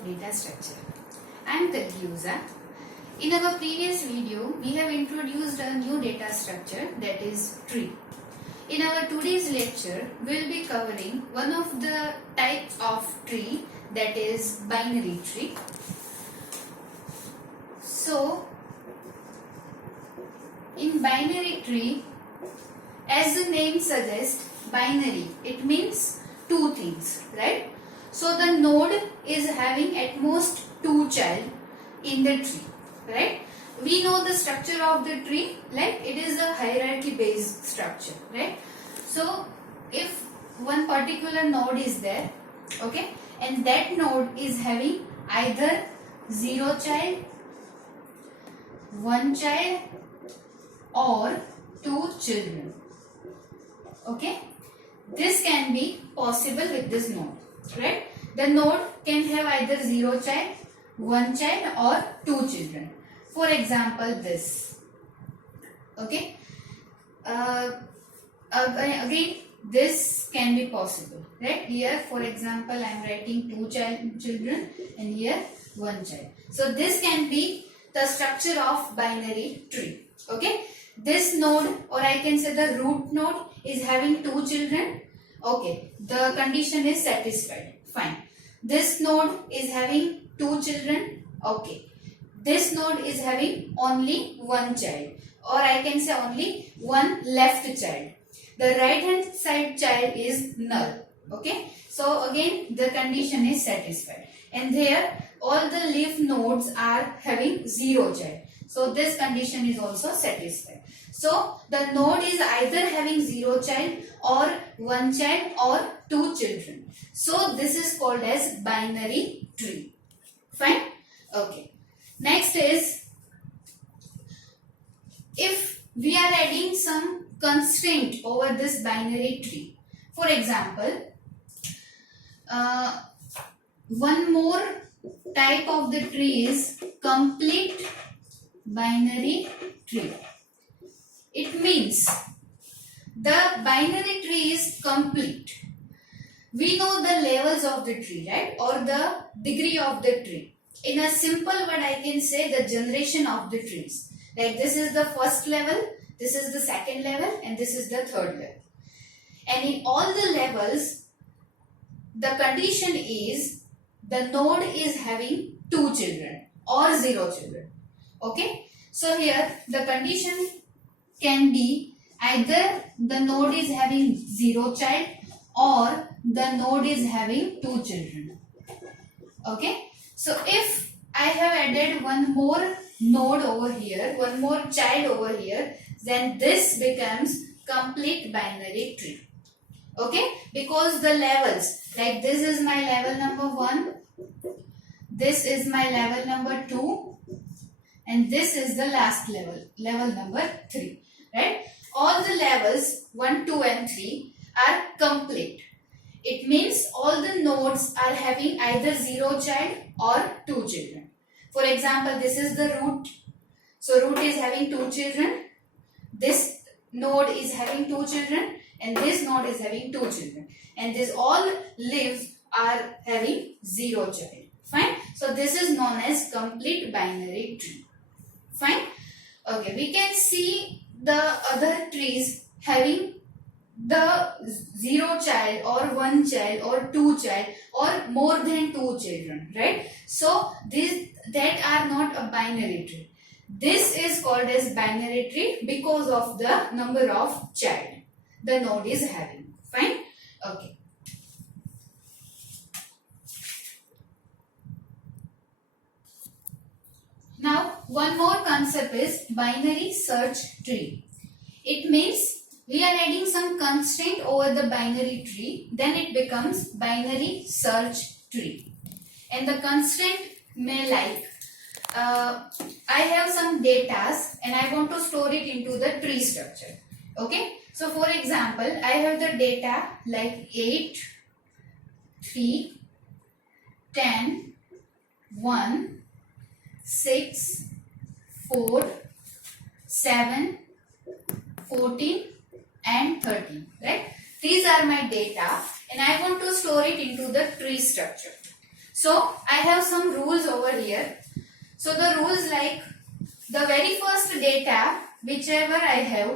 of data structure. I am Tagyuza. In our previous video, we have introduced a new data structure, that is tree. In our today's lecture, we will be covering one of the types of tree, that is binary tree. So, in binary tree, as the name suggests, binary, it means two things, right? So the node is having at most two child in the tree, right? We know the structure of the tree, like it is a hierarchy based structure, right? So if one particular node is there, okay, and that node is having either 0 child, 1 child or 2 children, okay, this can be possible with this node, right? The node can have either 0 child, 1 child or 2 children. For example, this, okay. Again, this can be possible, right? Here, for example, I am writing 2 children and here 1 child. So this can be the structure of binary tree, okay. This node, or I can say the root node, is having 2 children. Okay, the condition is satisfied. Fine. This node is having 2 children. Okay. This node is having only 1 child, or I can say only 1 left child. The right hand side child is null. Okay. So again, the condition is satisfied. And here, all the leaf nodes are having 0 child. So this condition is also satisfied. So the node is either having 0 child or 1 child or 2 children. So this is called as binary tree. Fine? Okay. Next is, if we are adding some constraint over this binary tree. For example, one more type of the tree is complete binary tree. It means the binary tree is complete. We know the levels of the tree, right? Or the degree of the tree. In a simple word, I can say the generation of the trees. Like this is the first level, this is the second level, and this is the third level. And in all the levels, the condition is the node is having 2 children or 0 children. Okay. So here the condition can be either the node is having 0 child or the node is having 2 children. Okay. So if I have added one more node over here, one more child over here, then this becomes complete binary tree. Okay. Because the levels, like this is my level number 1, this is my level number 2, and this is the last level, level number 3, right? All the levels 1, 2 and 3 are complete. It means all the nodes are having either 0 child or 2 children. For example, this is the root. So root is having 2 children. This node is having 2 children and this node is having 2 children. And this all leaves are having 0 child. Fine. So this is known as complete binary tree. Fine. Okay. We can see the other trees having the 0 child or 1 child or 2 child or more than 2 children, right? So that are not a binary tree. This is called as binary tree because of the number of child the node is having. Fine. Okay. Now one more concept is binary search tree. It means we are adding some constraint over the binary tree, then it becomes binary search tree. And the constraint may like, I have some data and I want to store it into the tree structure. Okay. So for example, I have the data like 8, 3, 10, 1, 6, 4, 7, 14 and 13, right? These are my data and I want to store it into the tree structure. So I have some rules over here. So the rules like the very first data whichever I have,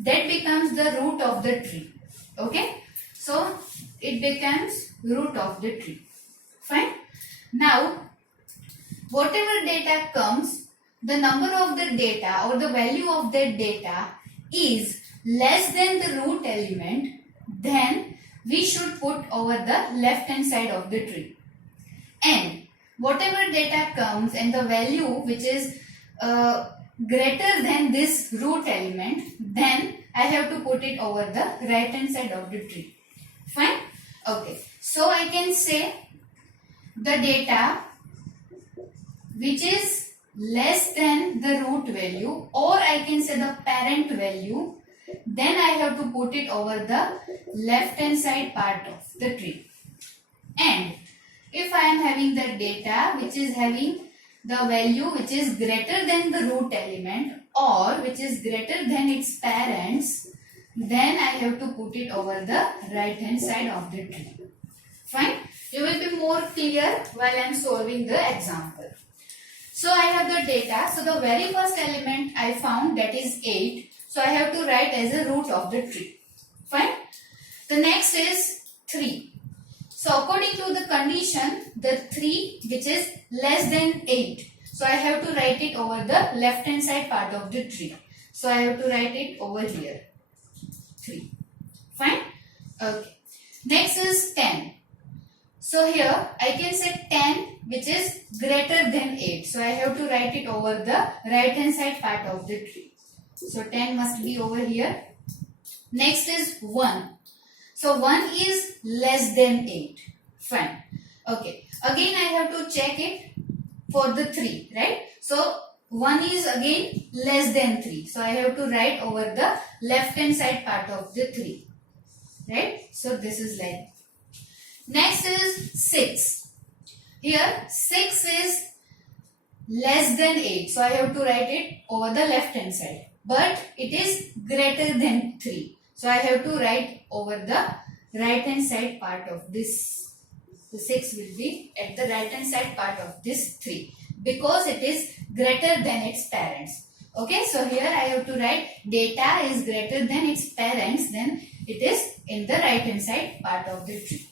that becomes the root of the tree. Okay, so it becomes root of the tree. Fine. Now whatever data comes, the number of the data or the value of that data is less than the root element, then we should put over the left hand side of the tree. And whatever data comes and the value which is greater than this root element, then I have to put it over the right hand side of the tree. Fine. Okay, so I can say the data which is less than the root value, or I can say the parent value, then I have to put it over the left hand side part of the tree. And if I am having the data which is having the value which is greater than the root element or which is greater than its parents, then I have to put it over the right hand side of the tree. Fine. You will be more clear while I am solving the example. So I have the data. So the very first element I found, that is 8. So I have to write as a root of the tree. Fine. The next is 3. So according to the condition, the 3 which is less than 8. So I have to write it over the left hand side part of the tree. So I have to write it over here. 3. Fine. Okay. Next is 10. So here I can say 10 which is greater than 8. So I have to write it over the right hand side part of the tree. So 10 must be over here. Next is 1. So 1 is less than 8. Fine. Okay. Again I have to check it for the 3, right? So 1 is again less than 3. So I have to write over the left hand side part of the 3. Right? So this is like. Next is 6. Here 6 is less than 8. So I have to write it over the left hand side. But it is greater than 3. So I have to write over the right hand side part of this. The 6 will be at the right hand side part of this 3. Because it is greater than its parents. Okay, so here I have to write data is greater than its parents. Then it is in the right hand side part of the tree.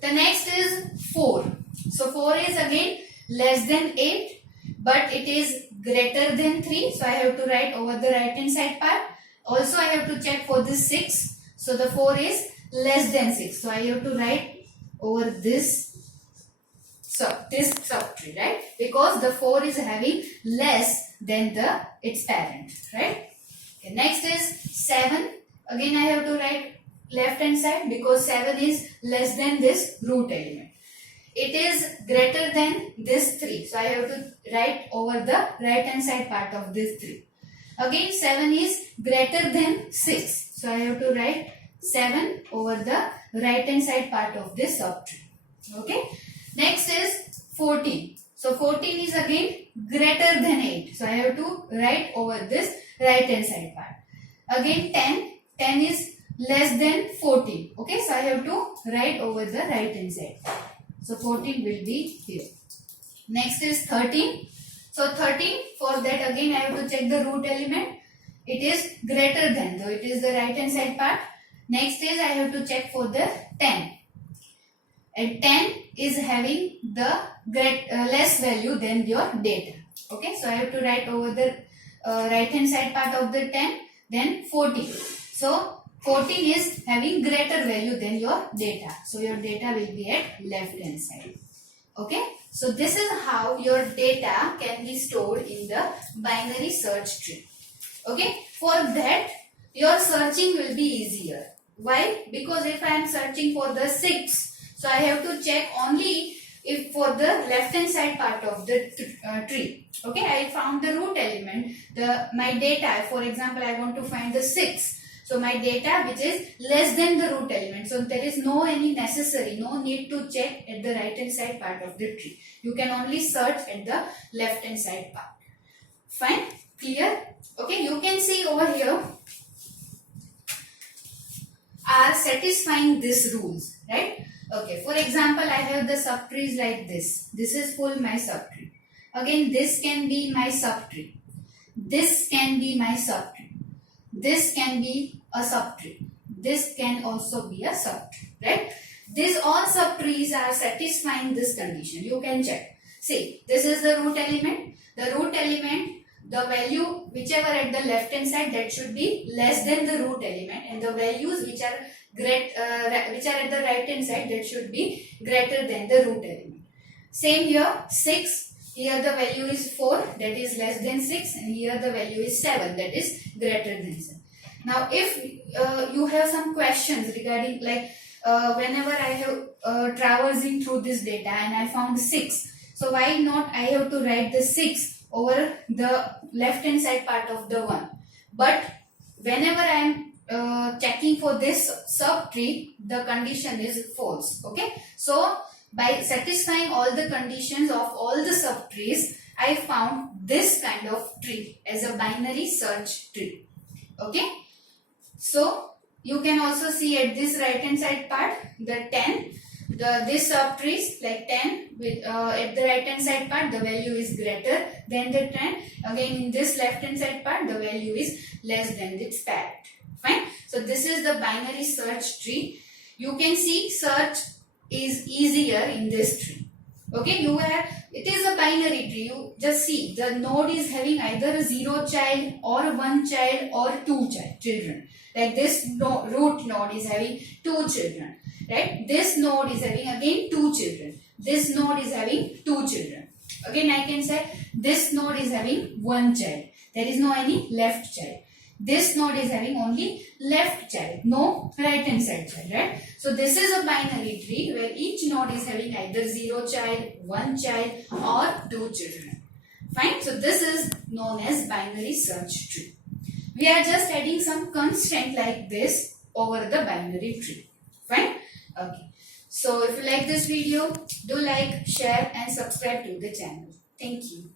The next is 4. So 4 is again less than 8, but it is greater than 3. So I have to write over the right hand side part. Also I have to check for this 6. So the 4 is less than 6. So I have to write over this subtree, right? Because the 4 is having less than its parent, right? Okay, next is 7. Again I have to write left hand side because 7 is less than this root element. It is greater than this 3. So I have to write over the right hand side part of this 3. Again 7 is greater than 6. So I have to write 7 over the right hand side part of this subtree. Okay. Next is 14. So 14 is again greater than 8. So I have to write over this right hand side part. Again 10. 10 is less than 14. Okay, so I have to write over the right hand side. So 14 will be here. Next is 13. So 13, for that again I have to check the root element. It is greater than, so it is the right hand side part. Next is I have to check for the 10. And 10 is having the less value than your data. Okay, so I have to write over the right hand side part of the 10. Then 14. So 14 is having greater value than your data. So your data will be at left hand side. Okay. So this is how your data can be stored in the binary search tree. Okay. For that your searching will be easier. Why? Because if I am searching for the 6, so I have to check only if for the left hand side part of the tree. Okay. I found the root element. My data, for example, I want to find the 6. So my data which is less than the root element. So there is no need to check at the right hand side part of the tree. You can only search at the left hand side part. Fine? Clear? Okay, you can see over here are satisfying these rules, right? Okay, for example, I have the subtrees like this. This is full my subtree. Again, this can be my subtree. This can be my subtree. This can be a subtree. This can also be a subtree, right? These all subtrees are satisfying this condition. You can check. See, this is the root element. The root element, the value whichever at the left hand side, that should be less than the root element, and the values which are at the right hand side, that should be greater than the root element. Same here, 6. Here the value is 4, that is less than 6, and here the value is 7, that is greater than 7. Now, if you have some questions regarding, like whenever I have traversing through this data and I found 6, so why not I have to write the 6 over the left hand side part of the 1. But whenever I am checking for this subtree, the condition is false. Okay, so by satisfying all the conditions of all the subtrees, I found this kind of tree as a binary search tree. Okay, so you can also see at this right hand side part, the 10, this subtrees like 10 with at the right hand side part, the value is greater than the 10. Again, in this left hand side part, the value is less than its parent. Fine. So this is the binary search tree. You can see search is easier in this tree. Okay, it is a binary tree. You just see the node is having either a 0 child or 1 child or 2 children. Like this root node is having 2 children, right? This node is having again 2 children. This node is having 2 children. Again, I can say this node is having 1 child. There is no any left child. This node is having only left child, no right hand side child, right? So this is a binary tree where each node is having either 0 child, 1 child or 2 children. Fine. So this is known as binary search tree. We are just adding some constant like this over the binary tree. Fine. Okay. So if you like this video, do like, share and subscribe to the channel. Thank you.